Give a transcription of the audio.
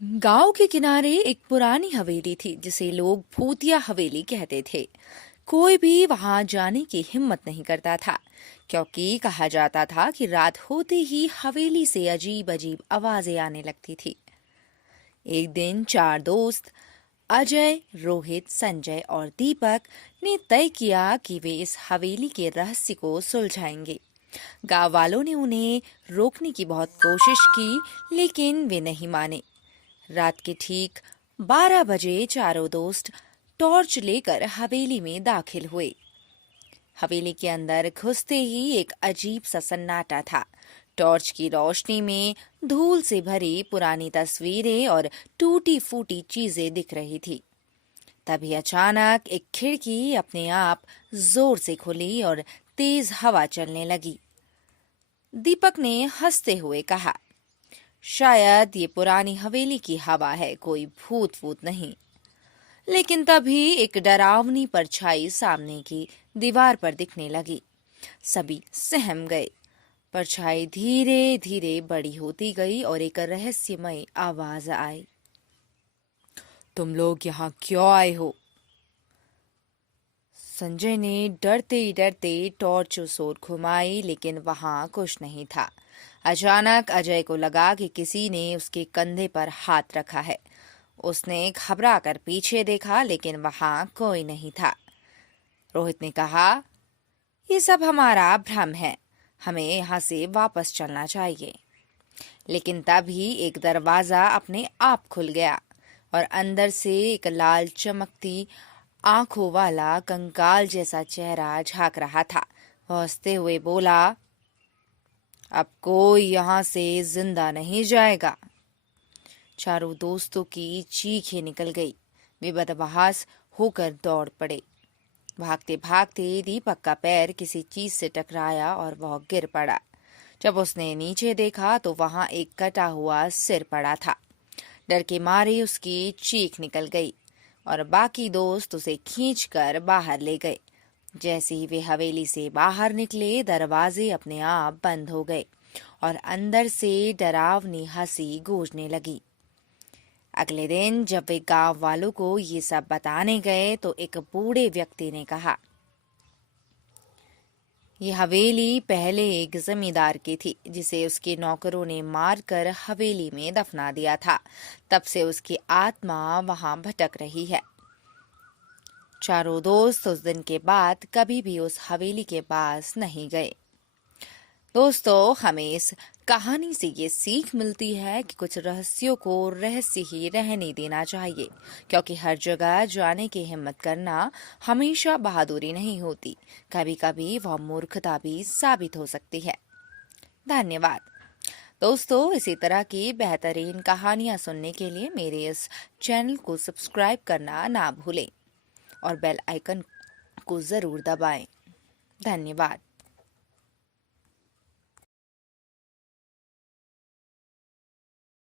गांव के किनारे एक पुरानी हवेली थी जिसे लोग भूतिया हवेली कहते थे। कोई भी वहां जाने की हिम्मत नहीं करता था, क्योंकि कहा जाता था कि रात होते ही हवेली से अजीब अजीब आवाजें आने लगती थी। एक दिन चार दोस्त अजय, रोहित, संजय और दीपक ने तय किया कि वे इस हवेली के रहस्य को सुलझाएंगे। गांव वालों ने उन्हें रोकने की बहुत कोशिश की, लेकिन वे नहीं माने। रात के ठीक 12 बजे चारों दोस्त टॉर्च लेकर हवेली में दाखिल हुए। हवेली के अंदर घुसते ही एक अजीब सा सन्नाटा था। टॉर्च की रोशनी में धूल से भरी पुरानी तस्वीरें और टूटी फूटी चीजें दिख रही थी। तभी अचानक एक खिड़की अपने आप जोर से खुली और तेज हवा चलने लगी। दीपक ने हंसते हुए कहा, शायद ये पुरानी हवेली की हवा है, कोई भूत वूत नहीं। लेकिन तभी एक डरावनी परछाई सामने की दीवार पर दिखने लगी। सभी सहम गए। परछाई धीरे धीरे बड़ी होती गई और एक रहस्यमय आवाज आई, तुम लोग यहाँ क्यों आए हो? संजय ने डरते डरते टॉर्च उस ओर घुमाई, लेकिन वहां कुछ नहीं था। अचानक अजय को लगा कि किसी ने उसके कंधे पर हाथ रखा है। उसने घबरा कर पीछे देखा, लेकिन वहां कोई नहीं था। रोहित ने कहा, ये सब हमारा भ्रम है, हमें यहाँ से वापस चलना चाहिए। लेकिन तभी एक दरवाजा अपने आप खुल गया और अंदर से एक लाल चमकती आंखों वाला कंकाल जैसा चेहरा झांक रहा था। वह हंसते हुए बोला, अब कोई यहाँ से जिंदा नहीं जाएगा। चारों दोस्तों की चीखें निकल गई। वे बदहवास होकर दौड़ पड़े। भागते भागते दीपक का पैर किसी चीज से टकराया और वह गिर पड़ा। जब उसने नीचे देखा तो वहां एक कटा हुआ सिर पड़ा था। डर के मारे उसकी चीख निकल गई और बाकी दोस्त उसे खींचकर बाहर ले गए। जैसे ही वे हवेली से बाहर निकले, दरवाजे अपने आप बंद हो गए और अंदर से डरावनी हंसी गूंजने लगी। अगले दिन जब वे गांव वालों को ये सब बताने गए तो एक बूढ़े व्यक्ति ने कहा, ये हवेली पहले एक जमींदार की थी, जिसे उसके नौकरों ने मारकर हवेली में दफना दिया था। तब से उसकी आत्मा वहां भटक रही है। चारों दोस्त उस दिन के बाद कभी भी उस हवेली के पास नहीं गए। दोस्तों, हमें इस कहानी से ये सीख मिलती है कि कुछ रहस्यों को रहस्य ही रहने देना चाहिए, क्योंकि हर जगह जाने की हिम्मत करना हमेशा बहादुरी नहीं होती। कभी कभी वह मूर्खता भी साबित हो सकती है। धन्यवाद। दोस्तों, इसी तरह की बेहतरीन कहानियां सुनने के लिए मेरे इस चैनल को सब्सक्राइब करना ना भूलें और बेल आइकन को जरूर दबाएं। धन्यवाद।